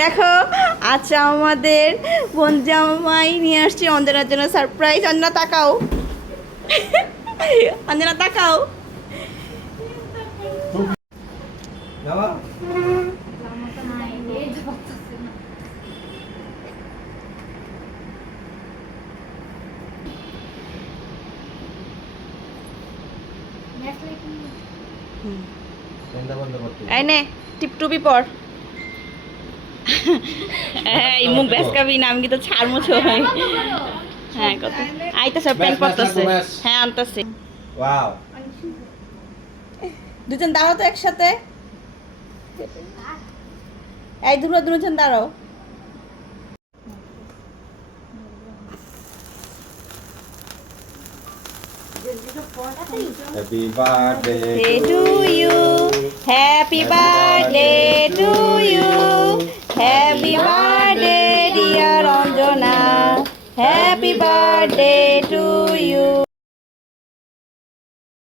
দেখো আচ্ছা আমাদের বোন জামাই নিয়ে আসছে অঞ্জনার জন্য সারপ্রাইজ। অঞ্জনা তাকাও, অঞ্জনা তাকাও। এই নে টিপটুপি পর। এই মুখ বেসকাবি না, আমি কিন্তু ছাড় মুছো হয়। হ্যাঁ কত আইতাছে প্যান্ট পরতেছে। হ্যাঁ আনতেছে। ওয়াও, দুজন দাঁড়াও তো একসাথে। এই দুজন দাঁড়াও। Happy birthday to you, happy birthday to you, happy birthday dear Anjana, happy birthday